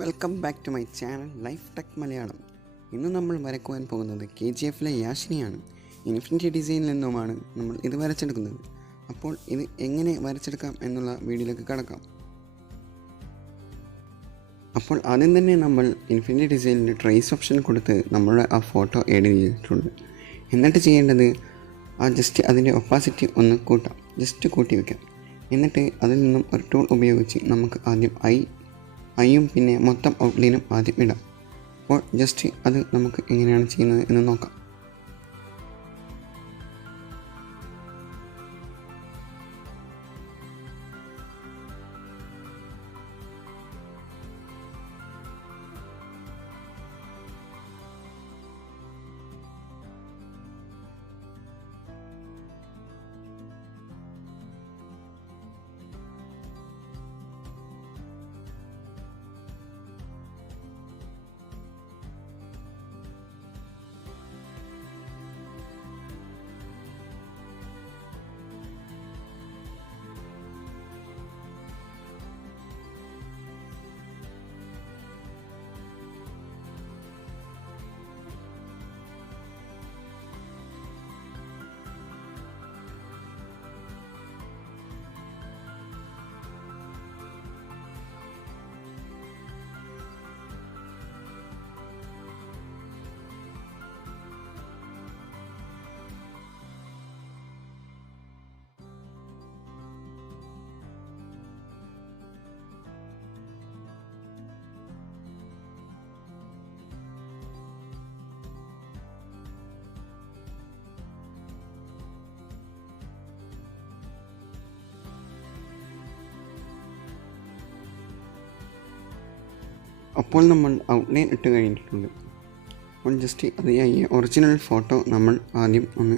Welcome back to my channel life tech Malayalam. ഇന്ന് നമ്മൾ വരയ്ക്കുവാൻ പോകുന്നത് KGFലെ യാഷിനെയാണ്. ഇൻഫിനിറ്റി ഡിസൈനിൽ നിന്നുമാണ് നമ്മൾ ഇത് വരച്ചെടുക്കുന്നത്. അപ്പോൾ ഇത് എങ്ങനെ വരച്ചെടുക്കാം എന്നുള്ള വീഡിയോയിലേക്ക് കടക്കാം. അപ്പോൾ ആദ്യം തന്നെ നമ്മൾ ഇൻഫിനിറ്റി ഡിസൈനിൽ ട്രേസ് ഓപ്ഷൻ കൊടുത്ത് നമ്മളുടെ ആ ഫോട്ടോ എഡിറ്റ് ചെയ്തിട്ടുണ്ട്. എന്നിട്ട് ചെയ്യേണ്ടത് ജസ്റ്റ് അതിൻ്റെ ഒപ്പാസിറ്റി ഒന്ന് കൂട്ടാം, ജസ്റ്റ് കൂട്ടി വയ്ക്കാം. എന്നിട്ട് അതിൽ നിന്നും ഒരു ടൂൾ ഉപയോഗിച്ച് നമുക്ക് ആദ്യം ഐയും പിന്നെ മൊത്തം ഔട്ട്ലൈനും ആദ്യം ഇടാം. അപ്പോൾ ജസ്റ്റ് അത് നമുക്ക് എങ്ങനെയാണ് ചെയ്യുന്നത് എന്ന് നോക്കാം. അപ്പോൾ നമ്മൾ ഔട്ട്ലൈൻ ഇട്ട് കഴിഞ്ഞിട്ടുണ്ട്. അപ്പോൾ ജസ്റ്റ് അത് ഈ ഒറിജിനൽ ഫോട്ടോ നമ്മൾ ആദ്യം ഒന്ന്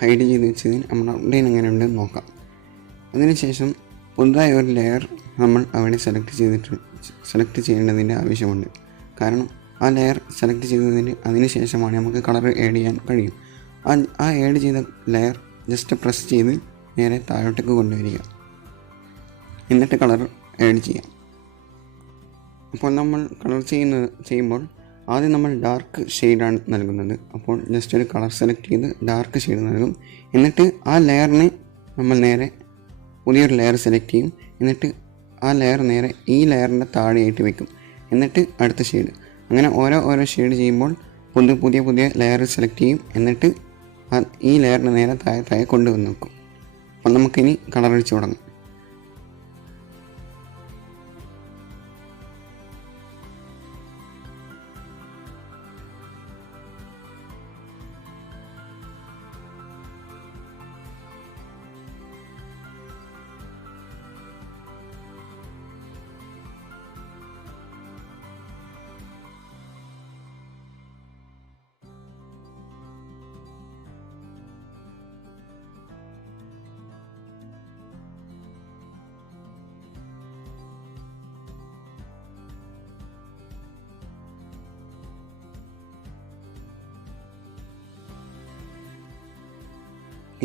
ഹൈഡ് ചെയ്ത് വെച്ചതിന് നമ്മുടെ ഔട്ട്ലൈൻ എങ്ങനെയുണ്ടെന്ന് നോക്കാം. അതിനുശേഷം പുതുതായ ഒരു ലെയർ നമ്മൾ അവിടെ സെലക്ട് ചെയ്യേണ്ടതിൻ്റെ ആവശ്യമുണ്ട്. കാരണം ആ ലെയർ സെലക്ട് ചെയ്തതിന് അതിന് ശേഷമാണ് നമുക്ക് കളർ ആഡ് ചെയ്യാൻ കഴിയും. ആ ആഡ് ചെയ്ത ലെയർ ജസ്റ്റ് പ്രസ് ചെയ്ത് നേരെ താഴോട്ടേക്ക് കൊണ്ടുവരിക, എന്നിട്ട് കളർ ആഡ് ചെയ്യാം. അപ്പോൾ നമ്മൾ കളർ ചെയ്യുമ്പോൾ ആദ്യം നമ്മൾ ഡാർക്ക് ഷെയ്ഡാണ് നൽകുന്നത്. അപ്പോൾ ജസ്റ്റ് ഒരു കളർ സെലക്ട് ചെയ്ത് ഡാർക്ക് ഷെയ്ഡ് നൽകും. എന്നിട്ട് ആ ലെയറിന് നമ്മൾ നേരെ പുതിയൊരു ലെയർ സെലക്ട് ചെയ്യും. എന്നിട്ട് ആ ലെയർ നേരെ ഈ ലെയറിൻ്റെ താഴെയായിട്ട് വയ്ക്കും. എന്നിട്ട് അടുത്ത ഷെയ്ഡ്, അങ്ങനെ ഓരോ ഷെയ്ഡ് ചെയ്യുമ്പോൾ പുതിയ ലെയർ സെലക്ട് ചെയ്യും. എന്നിട്ട് ഈ ലെയറിന് നേരെ താഴെ കൊണ്ടുവന്ന് വെക്കും. അപ്പോൾ നമുക്കിനി കളർ അടിച്ച് തുടങ്ങാം.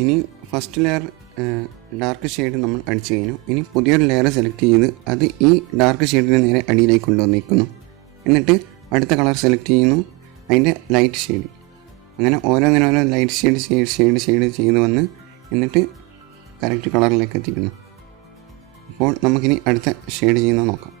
ഇനി ഫസ്റ്റ് ലെയർ ഡാർക്ക് ഷെയ്ഡ് നമ്മൾ അടിച്ചു കഴിഞ്ഞു. ഇനി പുതിയൊരു ലെയർ സെലക്ട് ചെയ്ത് അത് ഈ ഡാർക്ക് ഷെയ്ഡിന് നേരെ അടിയിലേക്ക് കൊണ്ടുവന്നിരിക്കുന്നു. എന്നിട്ട് അടുത്ത കളർ സെലക്ട് ചെയ്യുന്നു, അതിൻ്റെ ലൈറ്റ് ഷെയ്ഡ്. അങ്ങനെ ഓരോ ലൈറ്റ് ഷെയ്ഡ് ചെയ്ത് വന്ന് എന്നിട്ട് കറക്റ്റ് കളറിലേക്ക് എത്തിക്കുന്നു. അപ്പോൾ നമുക്കിനി അടുത്ത ഷെയ്ഡ് ചെയ്യുന്നത് നോക്കാം.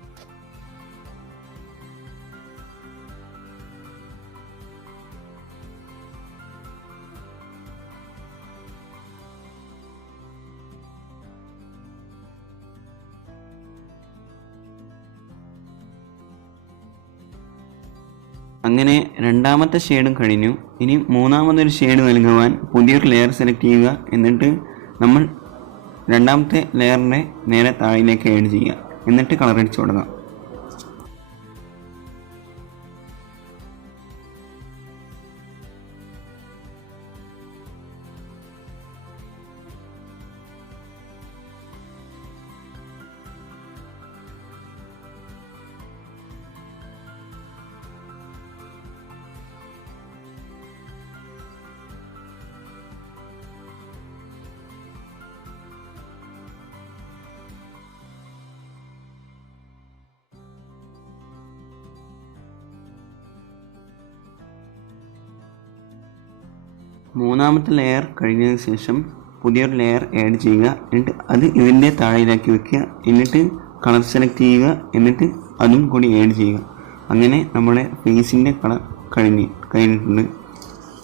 അങ്ങനെ രണ്ടാമത്തെ ഷെയ്ഡും കഴിഞ്ഞു. ഇനി മൂന്നാമതൊരു ഷെയ്ഡ് നൽകുവാൻ പുതിയൊരു ലെയർ സെലക്ട് ചെയ്യുക. എന്നിട്ട് നമ്മൾ രണ്ടാമത്തെ ലെയറിനെ നേരെ താഴേക്ക് ആഡ് ചെയ്യുക. എന്നിട്ട് കളർ അടിച്ചു കൊടുക്കാം. മൂന്നാമത്തെ ലെയർ കഴിഞ്ഞതിന് ശേഷം പുതിയൊരു ലെയർ ആഡ് ചെയ്യുക. എന്നിട്ട് അത് ഇതിൻ്റെ താഴെയിലാക്കി വെക്കുക. എന്നിട്ട് കളർ സെലക്ട് ചെയ്യുക. എന്നിട്ട് അതും കൂടി ആഡ് ചെയ്യുക. അങ്ങനെ നമ്മുടെ ഫേസിൻ്റെ കളർ കഴിഞ്ഞിട്ടുണ്ട്.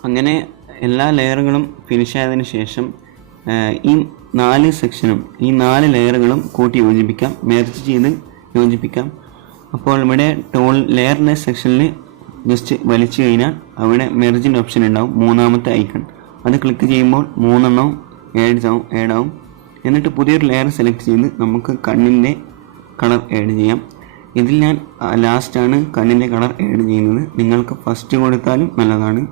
അങ്ങനെ എല്ലാ ലെയറുകളും ഫിനിഷ് ആയതിനു ശേഷം ഈ 4 ലെയറുകളും കൂട്ടി യോജിപ്പിക്കാം, മെർജ് ചെയ്ത് യോജിപ്പിക്കാം. അപ്പോൾ ഇവിടെ ലെയറിൻ്റെ സെക്ഷനിൽ ജസ്റ്റ് വലിച്ചു കഴിഞ്ഞാൽ അവിടെ മെർജിൻ്റെ ഓപ്ഷൻ ഉണ്ടാവും, മൂന്നാമത്തെ ഐക്കൺ. അത് ക്ലിക്ക് ചെയ്യുമ്പോൾ 3 എണ്ണം ആഡ് ആവും. എന്നിട്ട് പുതിയൊരു ലെയർ സെലക്ട് ചെയ്ത് നമുക്ക് കണ്ണിൻ്റെ കളർ ആഡ് ചെയ്യാം. ഇതിൽ ഞാൻ ലാസ്റ്റാണ് കണ്ണിൻ്റെ കളർ ആഡ് ചെയ്യുന്നത്. നിങ്ങൾക്ക് ഫസ്റ്റ് കൊടുത്താലും നല്ലതാണ്.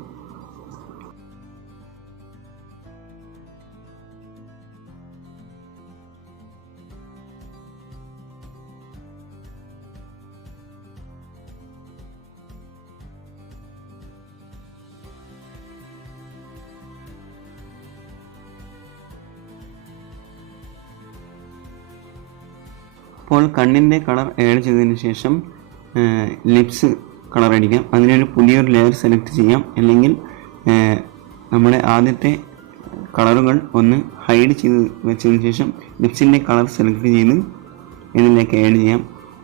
അപ്പോൾ കണ്ണിൻ്റെ കളർ ആഡ് ചെയ്തതിന് ശേഷം ലിപ്സ് കളർ അടിക്കാം. അതിനൊരു പുതിയൊരു ലെയർ സെലക്ട് ചെയ്യാം. അല്ലെങ്കിൽ നമ്മുടെ ആദ്യത്തെ കളറുകൾ ഒന്ന് ഹൈഡ് ചെയ്ത് വെച്ചതിന് ശേഷം ലിപ്സിൻ്റെ കളർ സെലക്ട് ചെയ്ത് ഇതിലേക്ക് ആഡ് ചെയ്യാം.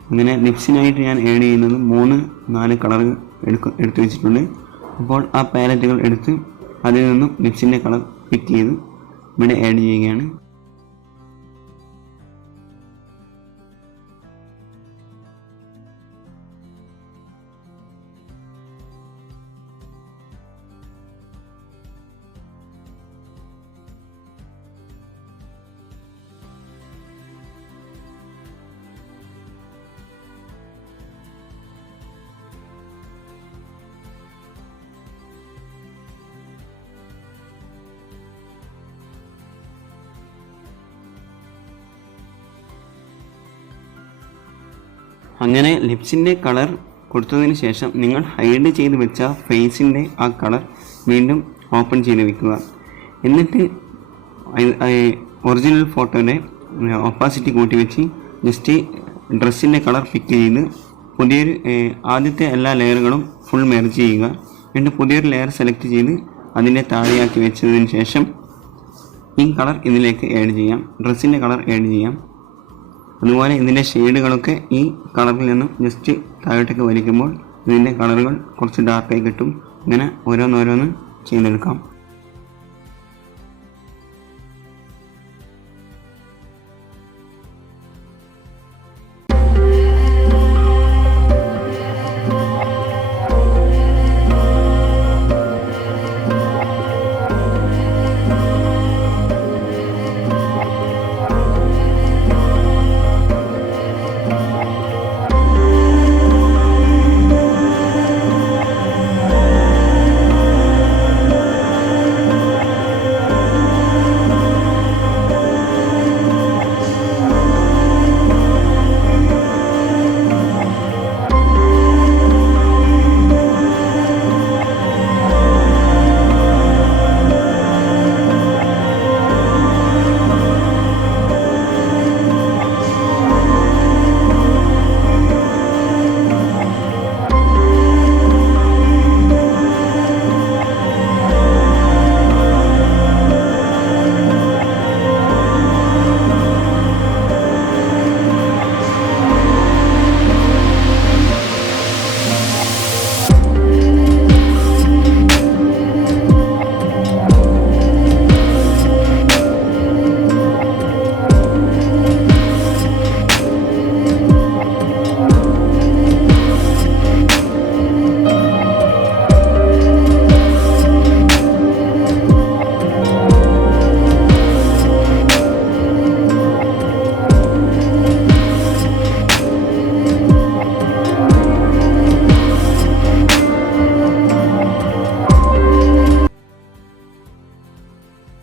അങ്ങനെ ലിപ്സിനായിട്ട് ഞാൻ ആഡ് ചെയ്യുന്നത് 3-4 കളർ എടുത്തു വെച്ചിട്ടുണ്ട്. അപ്പോൾ ആ പാലറ്റുകൾ എടുത്ത് അതിൽ നിന്നും ലിപ്സിൻ്റെ കളർ പിക്ക് ചെയ്ത് ഇവിടെ ആഡ് ചെയ്യുകയാണ്. അങ്ങനെ ലിപ്സിൻ്റെ കളർ കൊടുത്തതിന് ശേഷം നിങ്ങൾ ഹൈഡ് ചെയ്ത് വെച്ച ഫേസിൻ്റെ ആ കളർ വീണ്ടും ഓപ്പൺ ചെയ്ത് വെക്കുക. എന്നിട്ട് ഒറിജിനൽ ഫോട്ടോയുടെ ഒപ്പാസിറ്റി കൂട്ടി വെച്ച് ജസ്റ്റ് ഡ്രസ്സിൻ്റെ കളർ പിക്ക് ചെയ്ത് പുതിയൊരു ആദ്യത്തെ എല്ലാ ലെയറുകളും ഫുൾ മെർജ് ചെയ്യുക. എന്നിട്ട് പുതിയൊരു ലെയർ സെലക്ട് ചെയ്ത് അതിൻ്റെ താഴെയാക്കി വെച്ചതിന് ശേഷം ഈ കളർ ഇതിലേക്ക് ആഡ് ചെയ്യാം, ഡ്രസ്സിൻ്റെ കളർ ആഡ് ചെയ്യാം. അതുപോലെ ഇതിൻ്റെ ഷെയ്ഡുകളൊക്കെ ഈ കളറിൽ നിന്നും ജസ്റ്റ് താഴോട്ടേക്ക് വലിക്കുമ്പോൾ ഇതിൻ്റെ കളറുകൾ കുറച്ച് ഡാർക്കായി കിട്ടും. ഇങ്ങനെ ഓരോന്നോരോന്ന് ചെയ്തെടുക്കാം.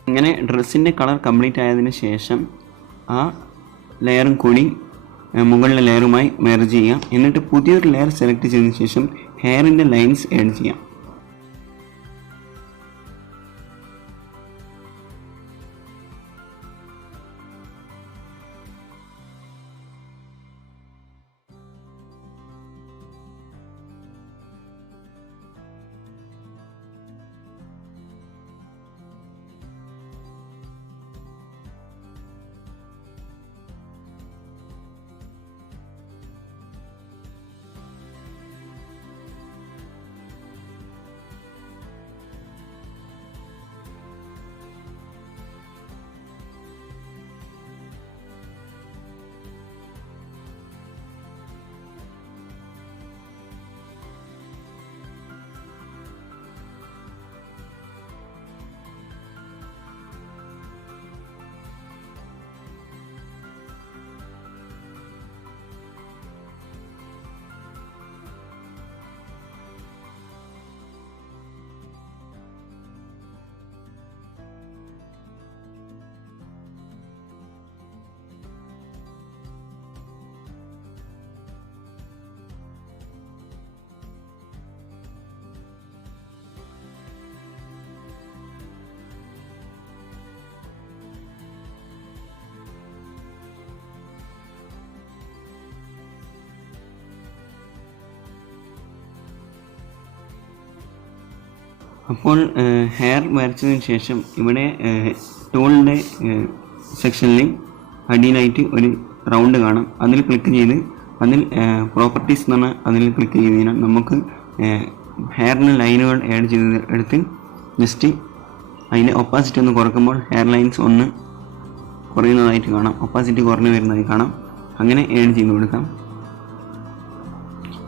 ഇങ്ങനെ ഡ്രസ്സിൻ്റെ കളർ കംപ്ലീറ്റ് ആയതിനു ശേഷം ആ ലെയറും കൂടി മുകളിലെ ലെയറുമായി മെർജ് ചെയ്യാം. എന്നിട്ട് പുതിയൊരു ലെയർ സെലക്ട് ചെയ്തതിന് ശേഷം ഹെയറിൻ്റെ ലൈൻസ് ആഡ് ചെയ്യാം. അപ്പോൾ ഹെയർ വരച്ചതിന് ശേഷം ഇവിടെ ടൂളിൻ്റെ സെക്ഷനിൽ അടിയിലായിട്ട് ഒരു റൗണ്ട് കാണാം. അതിൽ ക്ലിക്ക് ചെയ്ത് അതിൽ പ്രോപ്പർട്ടീസ് എന്ന് പറഞ്ഞാൽ അതിൽ ക്ലിക്ക് ചെയ്ത് കഴിഞ്ഞാൽ നമുക്ക് ഹെയറിന് ലൈനുകൾ ആഡ് ചെയ്ത് എടുത്ത് ജസ്റ്റ് അതിൻ്റെ ഒപ്പാസിറ്റി ഒന്ന് കുറയ്ക്കുമ്പോൾ ഹെയർ ലൈൻസ് ഒന്ന് കുറയുന്നതായിട്ട് കാണാം, ഒപ്പാസിറ്റി കുറഞ്ഞു വരുന്നതായി കാണാം. അങ്ങനെ ആഡ് ചെയ്ത് കൊടുക്കാം.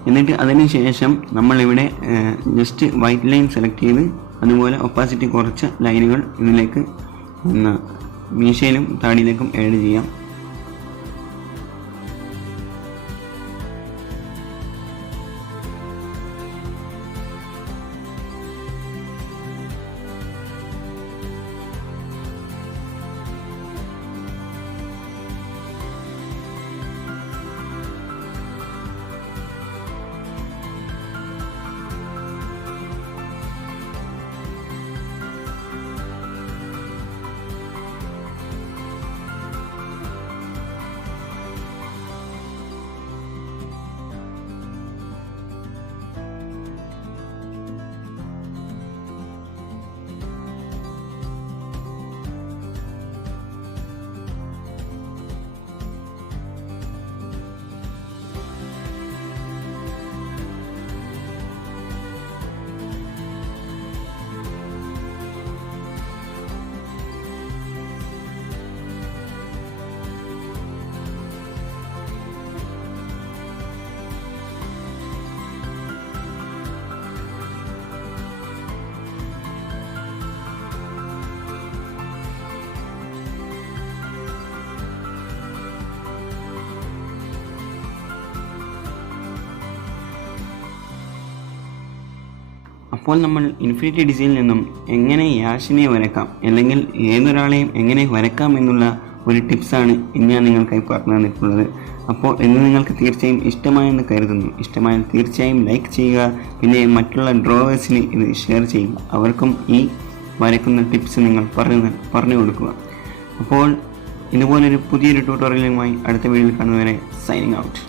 എന്നിട്ട് അതിന് ശേഷം നമ്മളിവിടെ ജസ്റ്റ് വൈറ്റ് ലൈൻ സെലക്ട് ചെയ്ത് അതുപോലെ ഒപ്പാസിറ്റി കുറച്ച ലൈനുകൾ ഇതിലേക്ക് മീശയിലും താടിയിലേക്കും ആഡ് ചെയ്യാം. അപ്പോൾ നമ്മൾ ഇൻഫിനിറ്റി ഡിസൈനിൽ നിന്നും എങ്ങനെ യാഷിനെ വരക്കാം അല്ലെങ്കിൽ ഏതൊരാളെയും എങ്ങനെ വരക്കാം എന്നുള്ള ഒരു ടിപ്സാണ് ഇന്ന് ഞാൻ നിങ്ങൾക്കായി പറഞ്ഞു തന്നിട്ടുള്ളത്. അപ്പോൾ ഇന്ന് നിങ്ങൾക്ക് തീർച്ചയായും ഇഷ്ടമായെന്ന് കരുതുന്നു. ഇഷ്ടമായാൽ തീർച്ചയായും ലൈക്ക് ചെയ്യുക. പിന്നെ മറ്റുള്ള ഡ്രോവേഴ്സിന് ഇത് ഷെയർ ചെയ്യുക. അവർക്കും ഈ വരയ്ക്കുന്ന ടിപ്സ് നിങ്ങൾ പറഞ്ഞു കൊടുക്കുക. അപ്പോൾ ഇതുപോലൊരു പുതിയൊരു ട്യൂട്ടോറിയലുമായി അടുത്ത വീഡിയോയിൽ കാണുന്നവരെ സൈനിങ് ഔട്ട്.